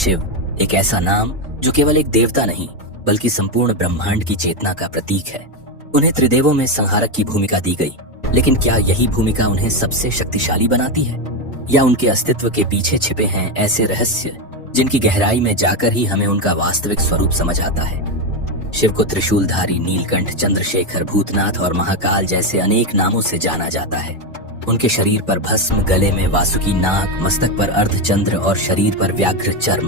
शिव एक ऐसा नाम जो केवल एक देवता नहीं बल्कि संपूर्ण ब्रह्मांड की चेतना का प्रतीक है। उन्हें त्रिदेवों में संहारक की भूमिका दी गई, लेकिन क्या यही भूमिका उन्हें सबसे शक्तिशाली बनाती है, या उनके अस्तित्व के पीछे छिपे हैं ऐसे रहस्य जिनकी गहराई में जाकर ही हमें उनका वास्तविक स्वरूप समझ आता है। शिव को त्रिशूलधारी, नीलकंठ, चंद्रशेखर, भूतनाथ और महाकाल जैसे अनेक नामों से जाना जाता है। उनके शरीर पर भस्म, गले में वासुकी नाग, मस्तक पर अर्धचंद्र और शरीर पर व्याघ्र चर्म,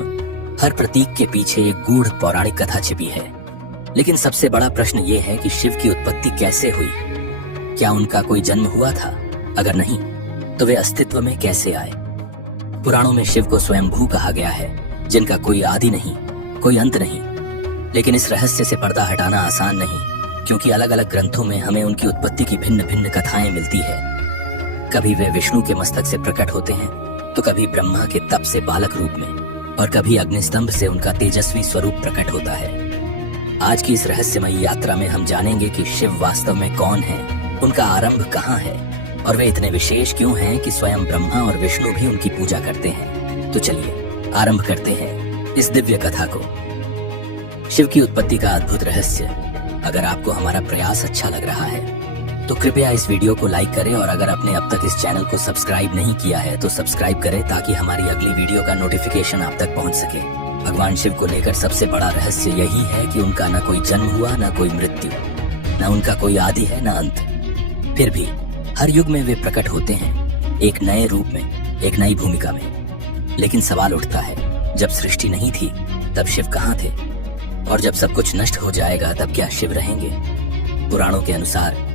हर प्रतीक के पीछे एक गूढ़ पौराणिक कथा छिपी है। लेकिन सबसे बड़ा प्रश्न ये है कि शिव की उत्पत्ति कैसे हुई? क्या उनका कोई जन्म हुआ था? अगर नहीं, तो वे अस्तित्व में कैसे आए? पुराणों में शिव को स्वयंभू कहा गया है, जिनका कोई आदि नहीं, कोई अंत नहीं। लेकिन इस रहस्य से पर्दा हटाना आसान नहीं, क्योंकि अलग अलग ग्रंथों में हमें उनकी उत्पत्ति की भिन्न भिन्न कथाएं मिलती है। कभी वे विष्णु के मस्तक से प्रकट होते हैं, तो कभी ब्रह्मा के तप से बालक रूप में, और कभी अग्निस्तंभ से उनका तेजस्वी स्वरूप प्रकट होता है। आज की इस रहस्यमयी यात्रा में हम जानेंगे कि शिव वास्तव में कौन है, उनका आरंभ कहाँ है, और वे इतने विशेष क्यों हैं कि स्वयं ब्रह्मा और विष्णु भी उनकी पूजा करते हैं। तो चलिए आरंभ करते हैं इस दिव्य कथा को। शिव की उत्पत्ति का अद्भुत रहस्य। अगर आपको हमारा प्रयास अच्छा लग रहा है तो कृपया इस वीडियो को लाइक करें, और अगर आपने अब तक इस चैनल को सब्सक्राइब नहीं किया है तो सब्सक्राइब करें, ताकि हमारी अगली वीडियो का नोटिफिकेशन आप तक पहुंच सके। भगवान शिव को लेकर सबसे बड़ा रहस्य यही है कि उनका न कोई जन्म हुआ, न कोई मृत्यु, न उनका कोई आदि है, न अंत। फिर भी हर युग में वे प्रकट होते हैं, एक नए रूप में, एक नई भूमिका में। लेकिन सवाल उठता है, जब सृष्टि नहीं थी तब शिव कहाँ थे? और जब सब कुछ नष्ट हो जाएगा तब क्या शिव रहेंगे? पुराणों के अनुसार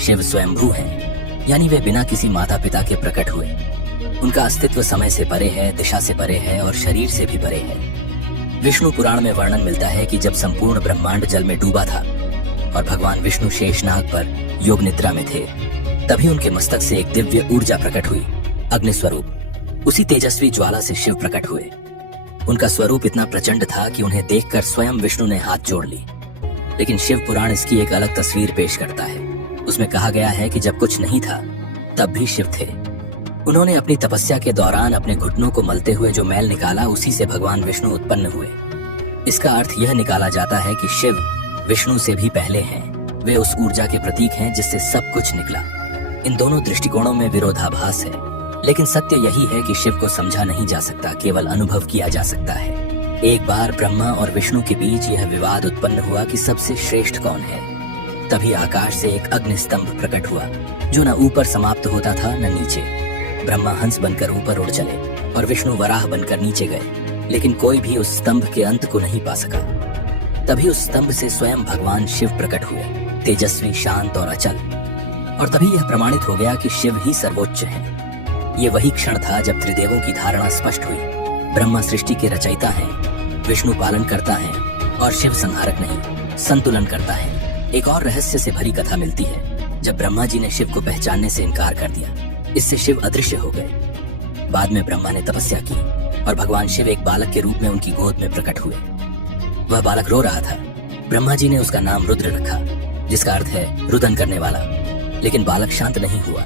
शिव स्वयंभू हैं, यानी वे बिना किसी माता पिता के प्रकट हुए। उनका अस्तित्व समय से परे है, दिशा से परे है और शरीर से भी परे है। विष्णु पुराण में वर्णन मिलता है कि जब संपूर्ण ब्रह्मांड जल में डूबा था और भगवान विष्णु शेषनाग पर योग निद्रा में थे, तभी उनके मस्तक से एक दिव्य ऊर्जा प्रकट हुई, अग्निस्वरूप। उसी तेजस्वी ज्वाला से शिव प्रकट हुए। उनका स्वरूप इतना प्रचंड था कि उन्हें देखकर स्वयं विष्णु ने हाथ जोड़ ली। लेकिन शिव पुराण इसकी एक अलग तस्वीर पेश करता है। उसमें कहा गया है कि जब कुछ नहीं था तब भी शिव थे। उन्होंने अपनी तपस्या के दौरान अपने घुटनों को मलते हुए जो मैल निकाला, उसी से भगवान विष्णु उत्पन्न हुए। इसका अर्थ यह निकाला जाता है कि शिव विष्णु से भी पहले हैं। वे उस ऊर्जा के प्रतीक हैं जिससे सब कुछ निकला। इन दोनों दृष्टिकोणों में विरोधाभास है, लेकिन सत्य यही है कि शिव को समझा नहीं जा सकता, केवल अनुभव किया जा सकता है। एक बार ब्रह्मा और विष्णु के बीच यह विवाद उत्पन्न हुआ कि सबसे श्रेष्ठ कौन है। तभी आकाश से एक अग्निस्तंभ प्रकट हुआ, जो न ऊपर समाप्त होता था न नीचे। ब्रह्मा हंस बनकर ऊपर उड़ चले और विष्णु वराह बनकर नीचे गए, लेकिन कोई भी उस स्तंभ के अंत को नहीं पा सका। तभी उस स्तंभ से स्वयं भगवान शिव प्रकट हुए, तेजस्वी, शांत और अचल। और तभी यह प्रमाणित हो गया कि शिव ही सर्वोच्च है। ये वही क्षण था जब त्रिदेवों की धारणा स्पष्ट हुई। ब्रह्मा सृष्टि के रचयिता हैं, विष्णु पालन करता है और शिव संहारक नहीं, संतुलन करता है। एक और रहस्य से भरी कथा मिलती है। जब ब्रह्मा जी ने शिव को पहचानने से इनकार कर दिया, इससे शिव अदृश्य हो गए। बाद में ब्रह्मा ने तपस्या की और भगवान शिव एक बालक के रूप में उनकी गोद में प्रकट हुए। वह बालक रो रहा था। ब्रह्मा जी ने उसका नाम रुद्र रखा, जिसका अर्थ है रुदन करने वाला। लेकिन बालक शांत नहीं हुआ।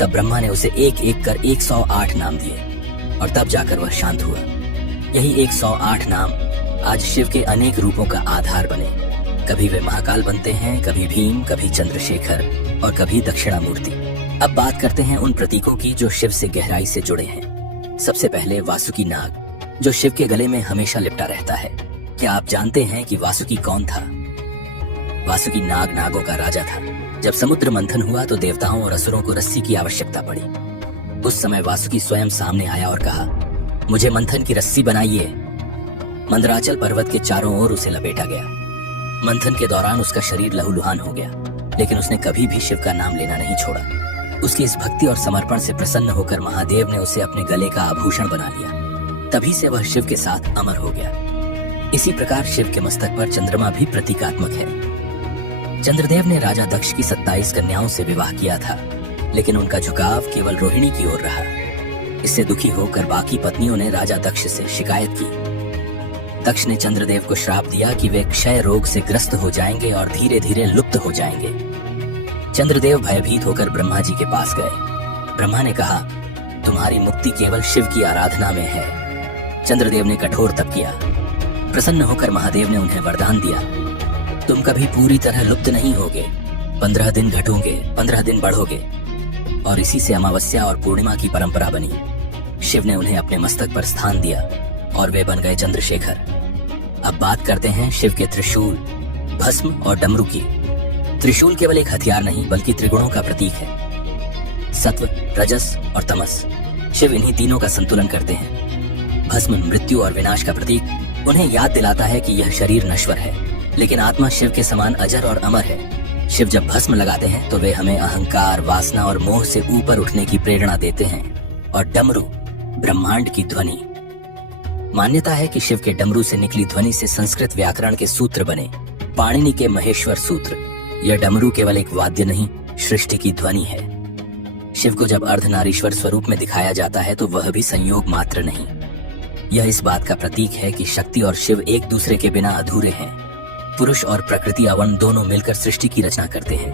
तब ब्रह्मा ने उसे एक एक कर 108 नाम दिए, और तब जाकर वह शांत हुआ। यही 108 नाम आज शिव के अनेक रूपों का आधार बने। कभी वे महाकाल बनते हैं, कभी भीम, कभी चंद्रशेखर और कभी दक्षिणामूर्ति। अब बात करते हैं उन प्रतीकों की जो शिव से गहराई से जुड़े हैं। सबसे पहले वासुकी नाग, जो शिव के गले में हमेशा लिपटा रहता है। क्या आप जानते हैं कि वासुकी कौन था? वासुकी नाग नागों का राजा था। जब समुद्र मंथन हुआ तो देवताओं और असुरों को रस्सी की आवश्यकता पड़ी। उस समय वासुकी स्वयं सामने आया और कहा, मुझे मंथन की रस्सी बनाइए। मंदराचल पर्वत के चारों ओर उसे लपेटा गया। मंथन के दौरान उसका शरीर लहूलुहान हो गया, लेकिन उसने कभी भी शिव का नाम लेना नहीं छोड़ा। उसकी इस भक्ति और समर्पण से प्रसन्न होकर महादेव ने उसे अपने गले का आभूषण बना लिया। तभी से वह शिव के साथ अमर हो गया। इसी प्रकार शिव के मस्तक पर चंद्रमा भी प्रतीकात्मक है। चंद्रदेव ने राजा दक्ष की 27 कन्याओं से विवाह किया था, लेकिन उनका झुकाव केवल रोहिणी की ओर रहा। इससे दुखी होकर बाकी पत्नियों ने राजा दक्ष से शिकायत की। दक्ष ने चंद्रदेव को श्राप दिया कि वे क्षय रोग से ग्रस्त हो जाएंगे और धीरे धीरे लुप्त हो जाएंगे। चंद्रदेव भयभीत होकर ब्रह्मा जी के पास गए। ब्रह्मा ने कहा, तुम्हारी मुक्ति केवल शिव की आराधना में है। चंद्रदेव ने कठोर तप किया। प्रसन्न होकर महादेव ने उन्हें वरदान दिया, तुम कभी पूरी तरह लुप्त नहीं होगे, 15 दिन घटोगे, 15 दिन बढ़ोगे। और इसी से अमावस्या और पूर्णिमा की परंपरा बनी। शिव ने उन्हें अपने मस्तक पर स्थान दिया और वे बन गए चंद्रशेखर। अब बात करते हैं शिव के त्रिशूल, भस्म और डमरू की। त्रिशूल केवल एक हथियार नहीं बल्कि त्रिगुणों का प्रतीक है, सत्व, रजस और तमस। शिव इन्हीं तीनों का संतुलन करते हैं। भस्म मृत्यु और विनाश का प्रतीक उन्हें याद दिलाता है कि यह शरीर नश्वर है, लेकिन आत्मा शिव के समान अजर और अमर है। शिव जब भस्म लगाते हैं तो वे हमें अहंकार, वासना और मोह से ऊपर उठने की प्रेरणा देते हैं। और डमरू ब्रह्मांड की ध्वनि। मान्यता है कि शिव के डमरू से निकली ध्वनि से संस्कृत व्याकरण के सूत्र बने, पाणिनि के महेश्वर सूत्र। यह डमरू केवल एक वाद्य नहीं, सृष्टि की ध्वनि है। शिव को जब अर्धनारीश्वर स्वरूप में दिखाया जाता है तो वह भी संयोग मात्र नहीं, यह इस बात का प्रतीक है कि शक्ति और शिव एक दूसरे के बिना अधूरे हैं। पुरुष और प्रकृति अवन दोनों मिलकर सृष्टि की रचना करते हैं।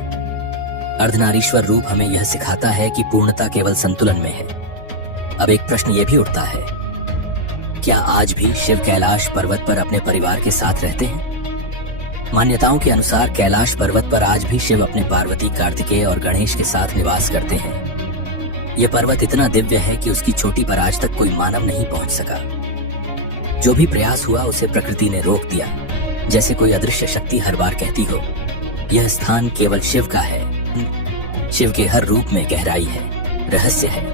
अर्धनारीश्वर रूप हमें यह सिखाता है कि पूर्णता केवल संतुलन में है। अब एक प्रश्न यह भी उठता है, क्या आज भी शिव कैलाश पर्वत पर अपने परिवार के साथ रहते हैं? मान्यताओं के अनुसार कैलाश पर्वत पर आज भी शिव अपने पार्वती, कार्तिकेय और गणेश के साथ निवास करते हैं। यह पर्वत इतना दिव्य है कि उसकी चोटी पर आज तक कोई मानव नहीं पहुंच सका। जो भी प्रयास हुआ उसे प्रकृति ने रोक दिया, जैसे कोई अदृश्य शक्ति हर बार कहती हो, यह स्थान केवल शिव का है। शिव के हर रूप में गहराई है, रहस्य है,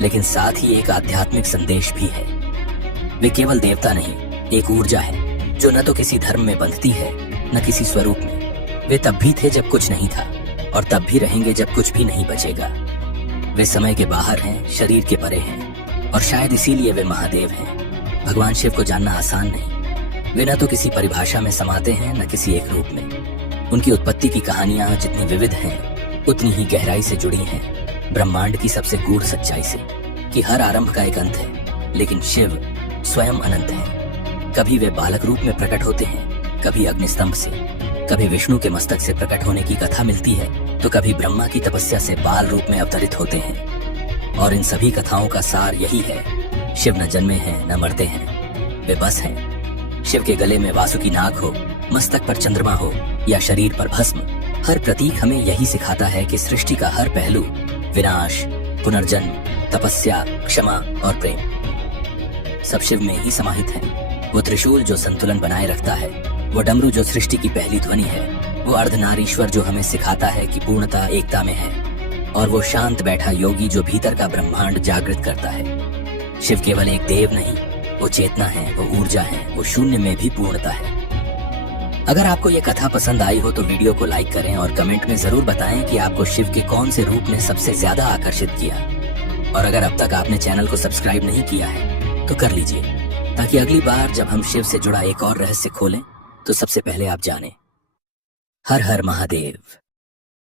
लेकिन साथ ही एक आध्यात्मिक संदेश भी है। वे केवल देवता नहीं, एक ऊर्जा है जो न तो किसी धर्म में बंधती है न किसी स्वरूप में। वे तब भी थे जब कुछ नहीं था, और तब भी रहेंगे जब कुछ भी नहीं बचेगा। वे समय के बाहर हैं, शरीर के परे हैं, और शायद इसीलिए वे महादेव हैं। भगवान शिव को जानना आसान नहीं। वे न तो किसी परिभाषा में समाते हैं न किसी एक रूप में। उनकी उत्पत्ति की कहानियां जितनी विविध हैं, उतनी ही गहराई से जुड़ी हैं ब्रह्मांड की सबसे गूढ़ सच्चाई से, कि हर आरंभ का एक अंत है, लेकिन शिव स्वयं अनंत है। कभी वे बालक रूप में प्रकट होते हैं, कभी अग्निस्तंभ से, कभी विष्णु के मस्तक से प्रकट होने की कथा मिलती है, तो कभी ब्रह्मा की तपस्या से बाल रूप में अवतरित होते हैं। और इन सभी कथाओं का सार यही है, शिव न जन्मे हैं न मरते हैं, वे बस हैं। शिव के गले में वासुकी नाग हो, मस्तक पर चंद्रमा हो या शरीर पर भस्म, हर प्रतीक हमें यही सिखाता है कि सृष्टि का हर पहलू विनाश, पुनर्जन्म, तपस्या, क्षमा और प्रेम सब शिव में ही समाहित है। वो त्रिशूल जो संतुलन बनाए रखता है, वो डमरू जो सृष्टि की पहली ध्वनि है, वो अर्धनारीश्वर जो हमें सिखाता है कि पूर्णता एकता में है, और वो शांत बैठा योगी जो भीतर का ब्रह्मांड जागृत करता है। शिव केवल एक देव नहीं, वो चेतना है, वो ऊर्जा है, वो शून्य में भी पूर्णता है। अगर आपको ये कथा पसंद आई हो तो वीडियो को लाइक करें और कमेंट में जरूर बताएं कि आपको शिव के कौन से रूप ने सबसे ज्यादा आकर्षित किया। और अगर अब तक आपने चैनल को सब्सक्राइब नहीं किया है तो कर लीजिए, ताकि अगली बार जब हम शिव से जुड़ा एक और रहस्य खोलें तो सबसे पहले आप जानें। हर हर महादेव।